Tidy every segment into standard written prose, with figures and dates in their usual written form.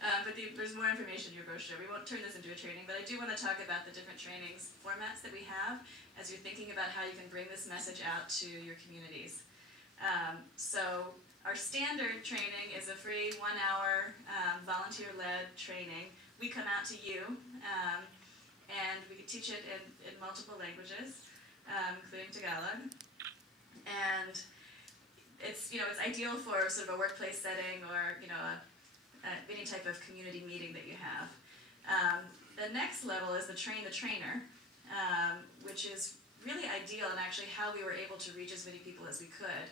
There's more information in your brochure. We won't turn this into a training, but I do want to talk about the different trainings formats that we have as you're thinking about how you can bring this message out to your communities. So our standard training is a free 1-hour volunteer-led training. We come out to you, and we teach it in multiple languages, including Tagalog. And it's ideal for sort of a workplace setting or any type of community meeting that you have. The next level is the train the trainer, which is really ideal and actually how we were able to reach as many people as we could.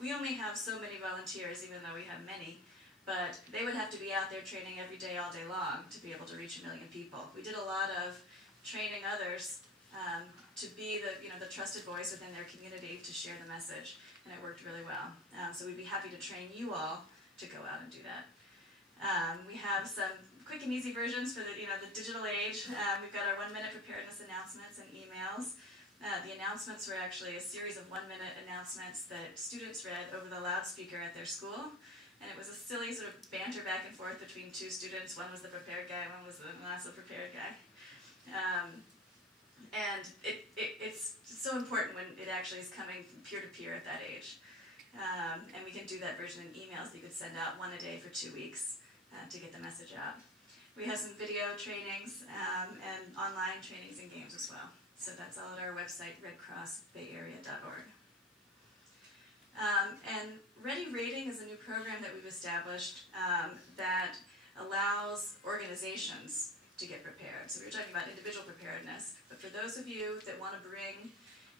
We only have so many volunteers, even though we have many, but they would have to be out there training every day, all day long to be able to reach 1 million people. We did a lot of training others to be the trusted voice within their community to share the message, and it worked really well. So we'd be happy to train you all to go out and do that. We have some quick and easy versions for the digital age. We've got our 1-minute preparedness announcements and emails. The announcements were actually a series of 1-minute announcements that students read over the loudspeaker at their school. And it was a silly sort of banter back and forth between two students. One was the prepared guy, one was the not so prepared guy. And it's so important when it actually is coming peer-to-peer at that age. And we can do that version in emails that you could send out 1 a day for 2 weeks to get the message out. We have some video trainings and online trainings and games as well. So that's all at our website, redcrossbayarea.org. And Ready Rating is a new program that we've established that allows organizations to get prepared. So we were talking about individual preparedness, but for those of you that want to bring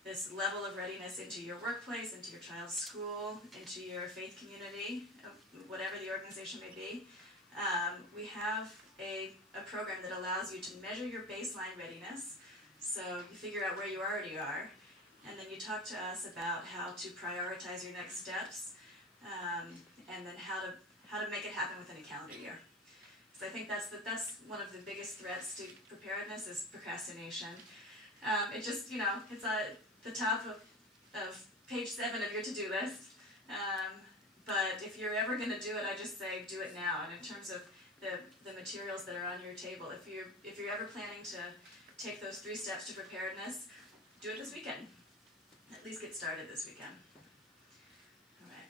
this level of readiness into your workplace, into your child's school, into your faith community, whatever the organization may be, we have a program that allows you to measure your baseline readiness. So you figure out where you already are, and then you talk to us about how to prioritize your next steps, and then how to make it happen within a calendar year. So I think that's one of the biggest threats to preparedness is procrastination. It just, it's at the top of page 7 of your to-do list. But if you're ever going to do it, I just say do it now. And in terms of the materials that are on your table, if you're ever planning to take those 3 steps to preparedness, do it this weekend. At least get started this weekend. All right.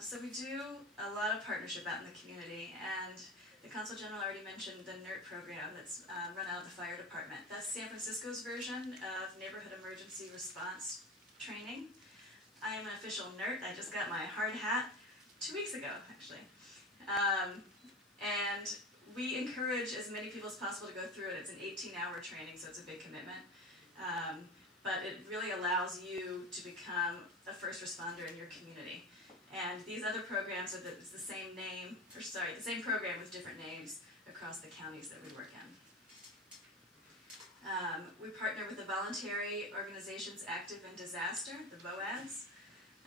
So we do a lot of partnership out in the community, and the Consul General already mentioned the NERT program that's run out of the fire department. That's San Francisco's version of Neighborhood Emergency Response Training. I am an official NERT. I just got my hard hat 2 weeks ago, actually. And we encourage as many people as possible to go through it. It's an 18-hour training, so it's a big commitment. But it really allows you to become a first responder in your community. And these other programs it's the same name, the same program with different names across the counties that we work in. We partner with the Voluntary Organizations Active in Disaster, the VOADs,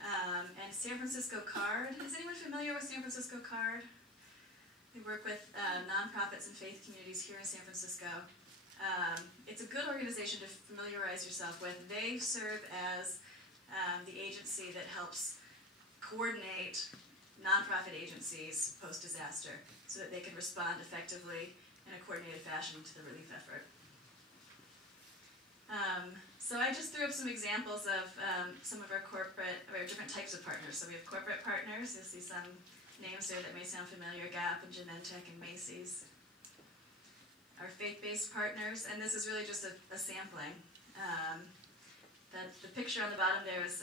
and San Francisco CARD. Is anyone familiar with San Francisco CARD? We work with nonprofits and faith communities here in San Francisco. It's a good organization to familiarize yourself with. They serve as the agency that helps coordinate nonprofit agencies post-disaster so that they can respond effectively in a coordinated fashion to the relief effort. So I just threw up some examples of some of our different types of partners. So we have corporate partners. You'll see some names there that may sound familiar: Gap and Genentech and Macy's. Our faith-based partners, and this is really just a sampling. The picture on the bottom there is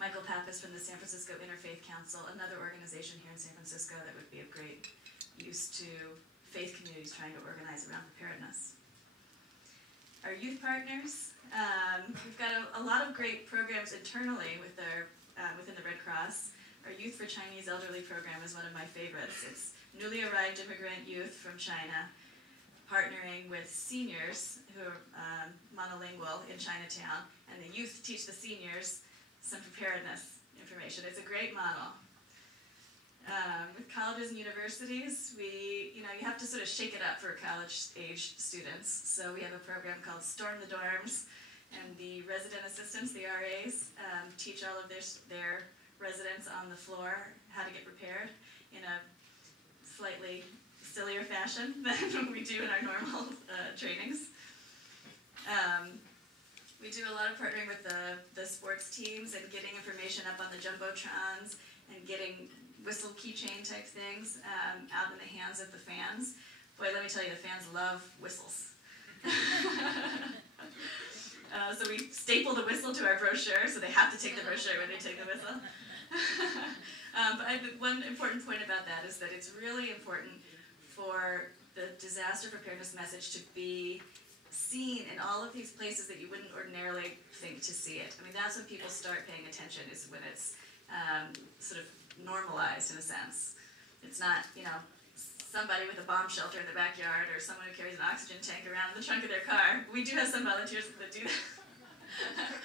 Michael Pappas from the San Francisco Interfaith Council, another organization here in San Francisco that would be of great use to faith communities trying to organize around preparedness. Our youth partners, we've got a lot of great programs internally within the Red Cross. Our Youth for Chinese Elderly program is one of my favorites. It's newly arrived immigrant youth from China partnering with seniors who are monolingual in Chinatown, and the youth teach the seniors some preparedness information. It's a great model. With colleges and universities, you have to sort of shake it up for college-age students. So we have a program called Storm the Dorms, and the resident assistants, the RAs, teach all of their residents on the floor how to get prepared in a fashion than we do in our normal trainings. We do a lot of partnering with the sports teams and getting information up on the jumbotrons and getting whistle keychain type things out in the hands of the fans. Boy, let me tell you, the fans love whistles. So we staple the whistle to our brochure, so they have to take the brochure when they take the whistle. But one important point about that is that it's really important for the disaster preparedness message to be seen in all of these places that you wouldn't ordinarily think to see it. I mean, that's when people start paying attention, is when it's sort of normalized in a sense. It's not, you know, somebody with a bomb shelter in the backyard or someone who carries an oxygen tank around in the trunk of their car. We do have some volunteers that do that.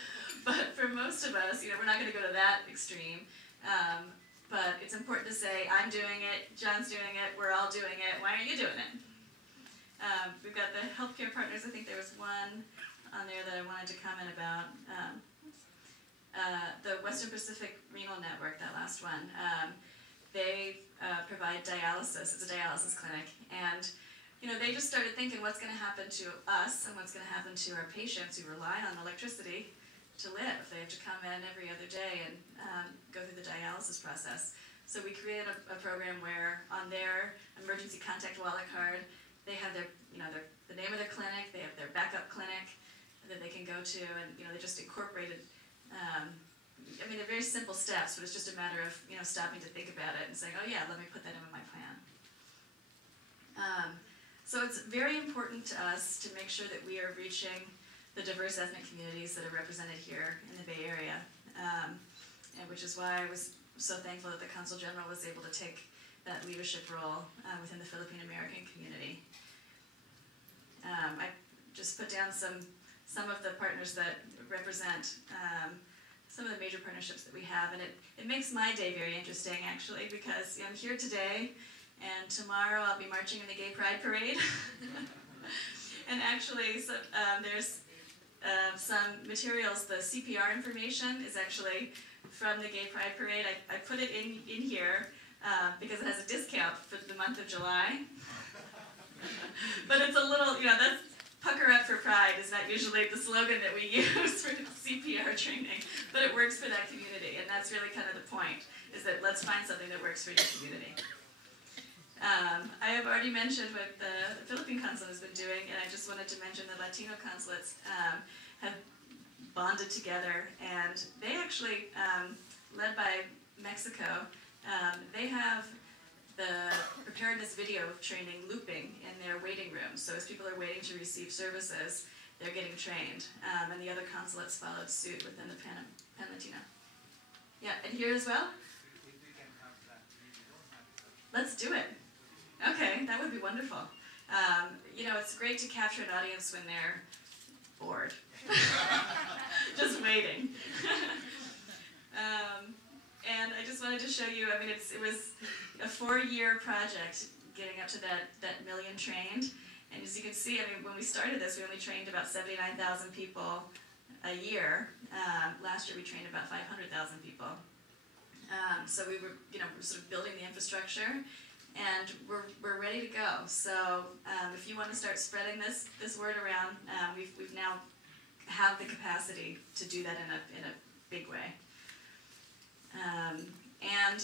But for most of us, you know, we're not going to go to that extreme. But it's important to say, I'm doing it, John's doing it, we're all doing it, why aren't you doing it? We've got the healthcare partners. I think there was one on there that I wanted to comment about. The Western Pacific Renal Network, that last one. They provide dialysis. It's a dialysis clinic. And you know, they just started thinking what's going to happen to us and what's going to happen to our patients who rely on electricity to live. They have to come in every other day and go through the dialysis process. So we created a program where on their emergency contact wallet card, they have their, you know, the name of their clinic, they have their backup clinic that they can go to, and you know, they just incorporated, I mean, they're very simple steps, but it's just a matter of, you know, stopping to think about it and saying, oh yeah, let me put that in my plan. So it's very important to us to make sure that we are reaching the diverse ethnic communities that are represented here in the Bay Area, and which is why I was so thankful that the Consul General was able to take that leadership role within the Philippine American community. I just put down some of the partners that represent some of the major partnerships that we have, and it makes my day very interesting, actually, because I'm here today, and tomorrow I'll be marching in the Gay Pride Parade. And actually, so, there's some materials. The CPR information is actually from the Gay Pride Parade. I put it in here because it has a discount for the month of July. But it's a little, you know, that's pucker up for pride is not usually the slogan that we use for CPR training, but it works for that community, and that's really kind of the point, is that let's find something that works for your community. I have already mentioned what the Philippine Consulate has been doing, and I just wanted to mention the Latino consulates have bonded together, and they actually, led by Mexico, they have the preparedness video training looping in their waiting rooms. So as people are waiting to receive services, they're getting trained, and the other consulates followed suit within the Pan Latino. Yeah, and here as well? Let's do it. Okay, that would be wonderful. You know, it's great to capture an audience when they're bored. Just waiting. And I just wanted to show you, I mean, it was a 4-year project getting up to that million trained. And as you can see, I mean, when we started this, we only trained about 79,000 people a year. Last year we trained about 500,000 people. So we were, you know, we're sort of building the infrastructure, and we're ready to go. So if you want to start spreading this word around, we've now have the capacity to do that in a big way. And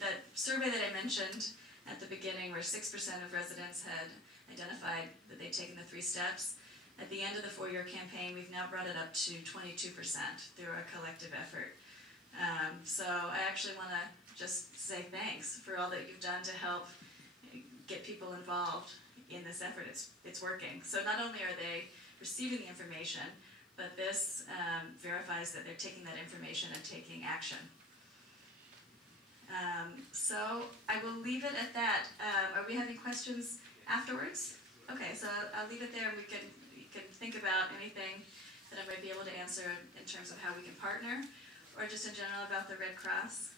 that survey that I mentioned at the beginning, where 6% of residents had identified that they'd taken the 3 steps, at the end of the 4-year campaign, we've now brought it up to 22% through a collective effort. So I actually want to just say thanks for all that you've done to help get people involved in this effort. It's working. So not only are they receiving the information, but this verifies that they're taking that information and taking action. So I will leave it at that. Are we having questions afterwards? Okay, so I'll leave it there, and you can think about anything that I might be able to answer in terms of how we can partner, or just in general about the Red Cross.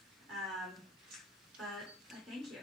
But I thank you.